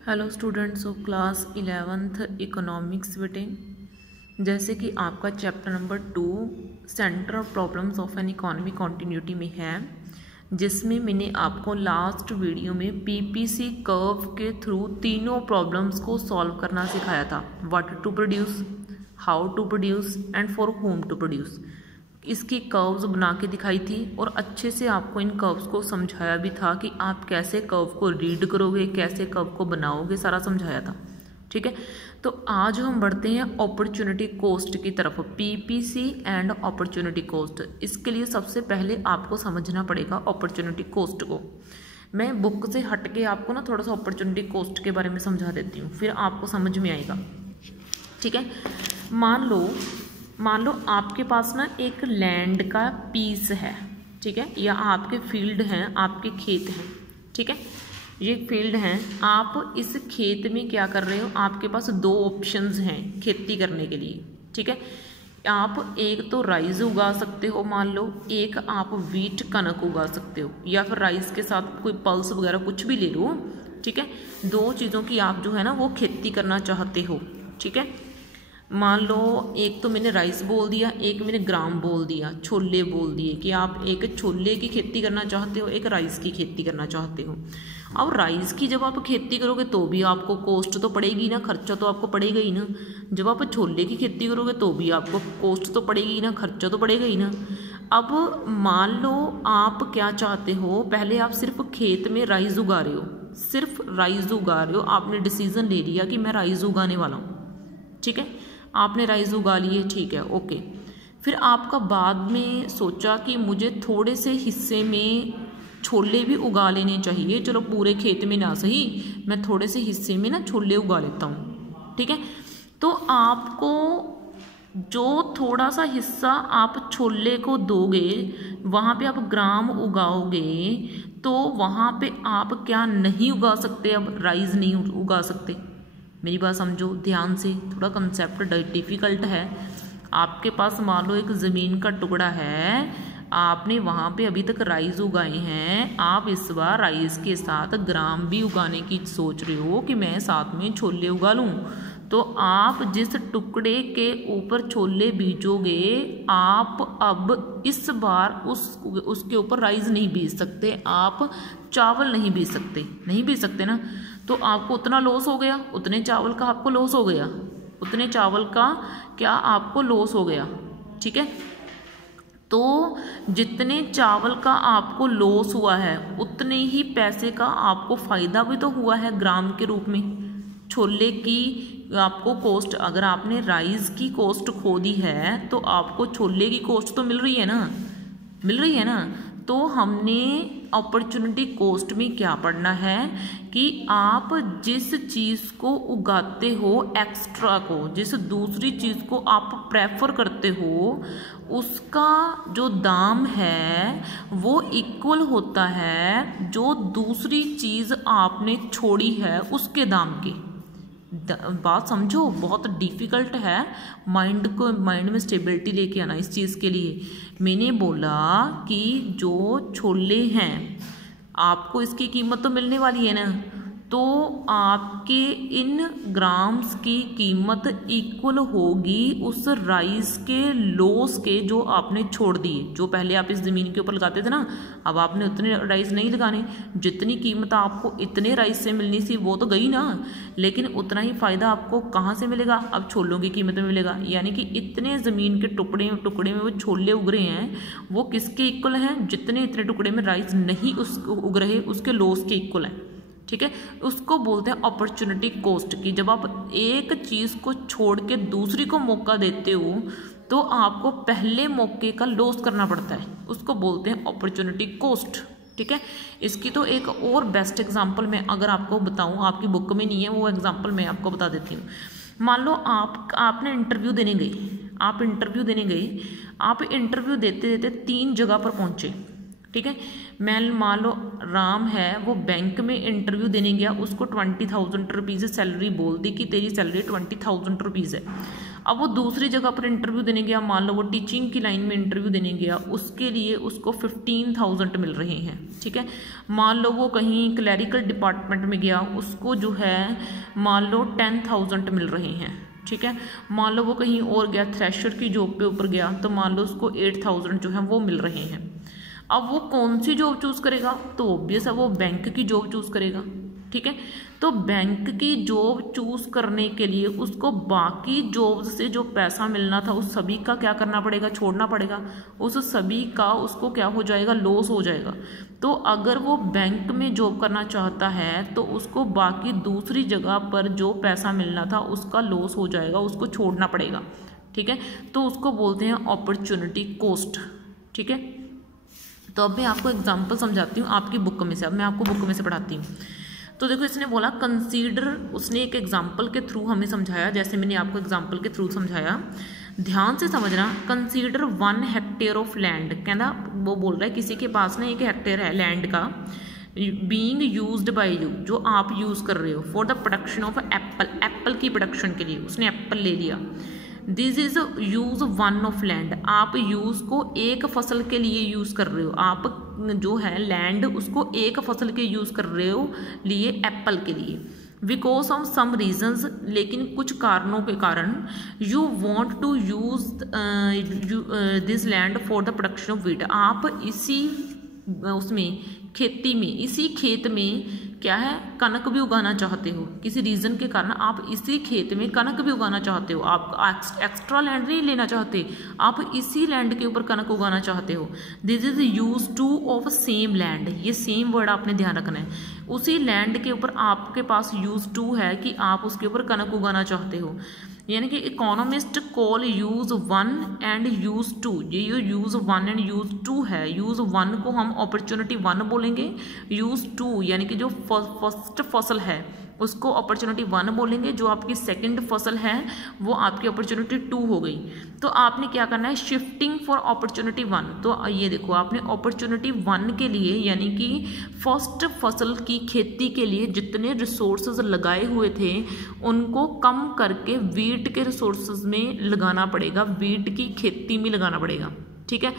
Hello students of class 11th economics बेटे। जैसे कि आपका chapter number 2 central problems of an economy continuity में है, जिसमें मैंने आपको लास्ट वीडियो में पीपीसी कर्व के थ्रू तीनों प्रॉब्लम्स को सॉल्व करना सिखाया था। What to produce, how to produce and for whom to produce. इसकी कर्व्स बना के दिखाई थी और अच्छे से आपको इन कर्व्स को समझाया भी था कि आप कैसे कर्व को रीड करोगे, कैसे कर्व को बनाओगे, सारा समझाया था। ठीक है, तो आज हम बढ़ते हैं अपॉर्चुनिटी कॉस्ट की तरफ, पीपीसी एंड अपॉर्चुनिटी कॉस्ट। इसके लिए सबसे पहले आपको समझना पड़ेगा अपॉर्चुनिटी कॉस्ट को। मैं बुक से हट के आपको ना थोड़ा सा अपॉर्चुनिटी कॉस्ट के बारे में समझा देती हूँ, फिर आपको समझ में आएगा। ठीक है, मान लो आपके पास ना एक लैंड का पीस है, ठीक है, या आपके फील्ड हैं, आपके खेत हैं। ठीक है, ये फील्ड हैं, आप इस खेत में क्या कर रहे हो, आपके पास दो ऑप्शंस हैं खेती करने के लिए। ठीक है, आप एक तो राइस उगा सकते हो, मान लो, एक आप वीट कनक उगा सकते हो, या फिर राइस के साथ कोई पल्स वगैरह कुछ भी ले लो। ठीक है, दो चीज़ों की आप जो है ना वो खेती करना चाहते हो। ठीक है, मान लो एक तो मैंने राइस बोल दिया, एक मैंने ग्राम बोल दिया, छोले बोल दिए कि आप एक छोले की खेती करना चाहते हो, एक राइस की खेती करना चाहते हो। अब राइस की जब आप खेती करोगे तो भी आपको कॉस्ट तो पड़ेगी ना, खर्चा तो आपको पड़ेगा ही ना। जब आप छोले की खेती करोगे तो भी आपको कॉस्ट तो पड़ेगी ना, खर्चा तो पड़ेगा ही ना। अब मान लो आप क्या चाहते हो, पहले आप सिर्फ खेत में राइस उगा रहे हो, सिर्फ राइस उगा रहे हो, आपने डिसीजन ले लिया कि मैं राइस उगाने वाला हूँ। ठीक है, आपने राइस उगा लिए, ठीक है, ओके। फिर आपका बाद में सोचा कि मुझे थोड़े से हिस्से में छोले भी उगा लेने चाहिए, चलो पूरे खेत में ना सही, मैं थोड़े से हिस्से में ना छोले उगा लेता हूँ। ठीक है, तो आपको जो थोड़ा सा हिस्सा आप छोले को दोगे, वहाँ पे आप ग्राम उगाओगे, तो वहाँ पे आप क्या नहीं उगा सकते, अब राइस नहीं उगा सकते। मेरी बात समझो ध्यान से, थोड़ा कंसेप्ट डिफिकल्ट है। आपके पास मान लो एक ज़मीन का टुकड़ा है, आपने वहाँ पे अभी तक राइस उगाए हैं, आप इस बार राइस के साथ ग्राम भी उगाने की सोच रहे हो कि मैं साथ में छोले उगा लूँ। तो आप जिस टुकड़े के ऊपर छोले बीजोगे, आप अब इस बार उसके ऊपर राइस नहीं बीज सकते, आप चावल नहीं बीज सकते, नहीं बीज सकते ना। तो आपको उतना लॉस हो गया, उतने चावल का आपको लॉस हो गया, उतने चावल का क्या आपको लॉस हो गया। ठीक है, तो जितने चावल का आपको लॉस हुआ है उतने ही पैसे का आपको फायदा भी तो हुआ है ग्राम के रूप में। छोले की आपको कॉस्ट, अगर आपने राइस की कॉस्ट खो दी है तो आपको छोले की कॉस्ट तो मिल रही है ना, मिल रही है ना। तो हमने अपॉर्चुनिटी कॉस्ट में क्या पढ़ना है कि आप जिस चीज़ को उगाते हो, एक्स्ट्रा को, जिस दूसरी चीज़ को आप प्रेफर करते हो, उसका जो दाम है वो इक्वल होता है जो दूसरी चीज़ आपने छोड़ी है उसके दाम के। बात समझो, बहुत डिफ़िकल्ट है, माइंड में स्टेबिलिटी लेके आना इस चीज़ के लिए। मैंने बोला कि जो छोले हैं आपको इसकी कीमत तो मिलने वाली है ना, तो आपके इन ग्राम्स की कीमत इक्वल होगी उस राइस के लॉस के जो आपने छोड़ दिए। जो पहले आप इस ज़मीन के ऊपर लगाते थे ना, अब आपने उतने राइस नहीं लगाने, जितनी कीमत आपको इतने राइस से मिलनी थी वो तो गई ना, लेकिन उतना ही फ़ायदा आपको कहाँ से मिलेगा, अब छोलों की कीमत में मिलेगा। यानी कि इतने ज़मीन के टुकड़े में वो छोले उग रहे हैं, वो किसके इक्वल हैं, जितने इतने टुकड़े में राइस नहीं उग रहे उसके लॉस के इक्वल हैं। ठीक है, उसको बोलते हैं अपॉर्चुनिटी कॉस्ट की। जब आप एक चीज़ को छोड़ के दूसरी को मौका देते हो तो आपको पहले मौके का लॉस करना पड़ता है, उसको बोलते हैं अपॉर्चुनिटी कॉस्ट। ठीक है, इसकी तो एक और बेस्ट एग्जांपल मैं अगर आपको बताऊं, आपकी बुक में नहीं है वो एग्जांपल मैं आपको बता देती हूँ। मान लो आपने इंटरव्यू देने गए, आप इंटरव्यू देते देते 3 जगह पर पहुँचे। ठीक है, मैं मान लो राम है, वो बैंक में इंटरव्यू देने गया, उसको 20,000 रुपीज़ सैलरी बोल दी कि तेरी सैलरी 20,000 रुपीज़ है। अब वो दूसरी जगह पर इंटरव्यू देने गया, मान लो वो टीचिंग की लाइन में इंटरव्यू देने गया, उसके लिए उसको 15,000 मिल रहे हैं, ठीक है। मान लो वो कहीं क्लैरिकल डिपार्टमेंट में गया, उसको जो है मान लो 10,000 मिल रहे हैं, ठीक है। मान लो वो कहीं और गया, थ्रेशर की जॉब पे ऊपर गया, तो मान लो उसको 8,000 जो है वो मिल रहे हैं। अब वो कौन सी जॉब चूज़ करेगा, तो ऑब्वियस है वो बैंक की जॉब चूज़ करेगा, ठीक है। तो बैंक की जॉब चूज़ करने के लिए उसको बाकी जॉब से जो पैसा मिलना था उस सभी का क्या करना पड़ेगा, छोड़ना पड़ेगा। उस सभी का उसको क्या हो जाएगा, लॉस हो जाएगा। तो अगर वो बैंक में जॉब करना चाहता है तो उसको बाकी दूसरी जगह पर जो पैसा मिलना था उसका लॉस हो जाएगा, उसको छोड़ना पड़ेगा, ठीक है। तो उसको बोलते हैं अपॉर्चुनिटी कॉस्ट, ठीक है। तो अब मैं आपको एग्जाम्पल समझाती हूँ आपकी बुक में से, अब मैं आपको बुक में से पढ़ाती हूँ। तो देखो इसने बोला कंसीडर, उसने एक एग्जाम्पल के थ्रू हमें समझाया, जैसे मैंने आपको एग्जाम्पल के थ्रू समझाया, ध्यान से समझना। कंसीडर 1 हेक्टेयर ऑफ लैंड, कहना वो बोल रहा है किसी के पास ना 1 हेक्टेयर है लैंड का, बीइंग यूज्ड बाय यू, जो आप यूज़ कर रहे हो, for the production of Apple, Apple की प्रोडक्शन के लिए उसने एप्पल ले लिया। This is use 1 of land, आप यूज़ को एक फसल के लिए यूज़ कर रहे हो, आप जो है लैंड उसको एक फसल के यूज़ कर रहे हो लिए एप्पल के लिए। बिकॉज ऑफ सम रीजन्स, लेकिन कुछ कारणों के कारण, you want to use this land for the production of wheat, आप इसी उसमें खेती में, इसी खेत में क्या है, कनक भी उगाना चाहते हो। किसी रीज़न के कारण आप इसी खेत में कनक भी उगाना चाहते हो, आप एक्स्ट्रा लैंड नहीं लेना चाहते, आप इसी लैंड के ऊपर कनक उगाना चाहते हो। This is use two of same land, ये सेम वर्ड आपने ध्यान रखना है, उसी लैंड के ऊपर आपके पास यूज टू है कि आप उसके ऊपर कनक उगाना चाहते हो। यानी कि economist call use 1 and use 2, ये यूज 1 एंड यूज 2 है। यूज 1 को हम अपॉर्चुनिटी 1 बोलेंगे, यूज 2 यानी कि जो फर्स्ट फसल है उसको अपॉर्चुनिटी 1 बोलेंगे, जो आपकी सेकंड फसल है वो आपकी अपॉर्चुनिटी 2 हो गई। तो आपने क्या करना है, शिफ्टिंग फॉर अपॉर्चुनिटी 1। तो ये देखो आपने अपॉर्चुनिटी 1 के लिए यानी कि फर्स्ट फसल की खेती के लिए जितने रिसोर्सेज लगाए हुए थे उनको कम करके वीट के रिसोर्सेज में लगाना पड़ेगा, वीट की खेती में लगाना पड़ेगा, ठीक है।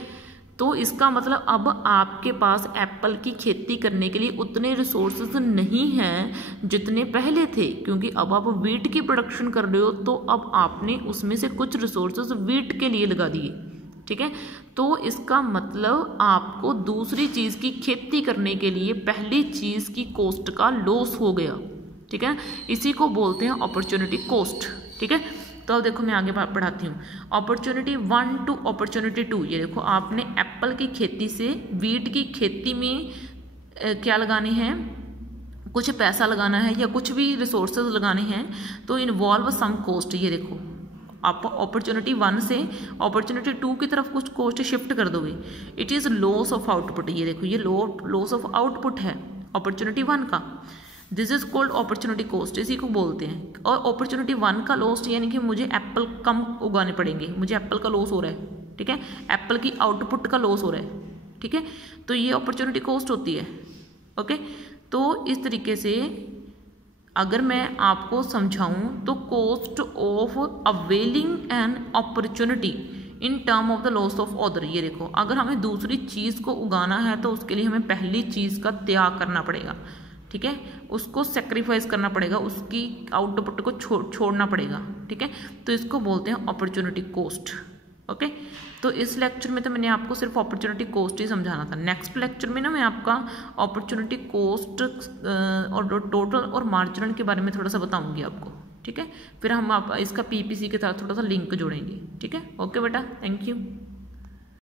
तो इसका मतलब अब आपके पास एप्पल की खेती करने के लिए उतने रिसोर्सेज नहीं हैं जितने पहले थे, क्योंकि अब आप वीट की प्रोडक्शन कर रहे हो, तो अब आपने उसमें से कुछ रिसोर्सेज वीट के लिए लगा दिए, ठीक है। तो इसका मतलब आपको दूसरी चीज़ की खेती करने के लिए पहली चीज़ की कॉस्ट का लॉस हो गया, ठीक है। इसी को बोलते हैं अपॉर्चुनिटी कॉस्ट, ठीक है। तो अब देखो मैं आगे पढ़ाती हूँ। अपॉर्चुनिटी 1 टू अपॉर्चुनिटी 2, ये देखो आपने एप्पल की खेती से वीट की खेती में क्या लगाने हैं, कुछ पैसा लगाना है या कुछ भी रिसोर्सेज लगाने हैं, तो इन्वॉल्व सम कॉस्ट। ये देखो आप अपॉर्चुनिटी 1 से अपॉर्चुनिटी 2 की तरफ कुछ कॉस्ट शिफ्ट कर दोगे। It is loss of output, ये देखो ये लॉस ऑफ आउटपुट है अपॉर्चुनिटी 1 का। This is called opportunity cost, इसी को बोलते हैं। और अपॉर्चुनिटी 1 का लॉस यानी कि मुझे एप्पल कम उगाने पड़ेंगे, मुझे एप्पल का लॉस हो रहा है, ठीक है, एप्पल की आउटपुट का लॉस हो रहा है, ठीक है। तो ये अपॉर्चुनिटी कॉस्ट होती है, ओके। तो इस तरीके से अगर मैं आपको समझाऊं तो cost of availing an opportunity in term of the loss of other, ये देखो अगर हमें दूसरी चीज़ को उगाना है तो उसके लिए हमें पहली चीज़ का त्याग करना पड़ेगा, ठीक है, उसको सेक्रीफाइस करना पड़ेगा, उसकी आउटपुट को छोड़ना पड़ेगा, ठीक है। तो इसको बोलते हैं अपॉर्चुनिटी कॉस्ट, ओके। तो इस लेक्चर में तो मैंने आपको सिर्फ अपॉर्चुनिटी कॉस्ट ही समझाना था। नेक्स्ट लेक्चर में ना मैं आपका अपॉर्चुनिटी कॉस्ट और टोटल और मार्जिनल के बारे में थोड़ा सा बताऊंगी आपको, ठीक है। फिर हम आप इसका पीपीसी के साथ थोड़ा सा लिंक जोड़ेंगे, ठीक है। ओके बेटा, थैंक यू।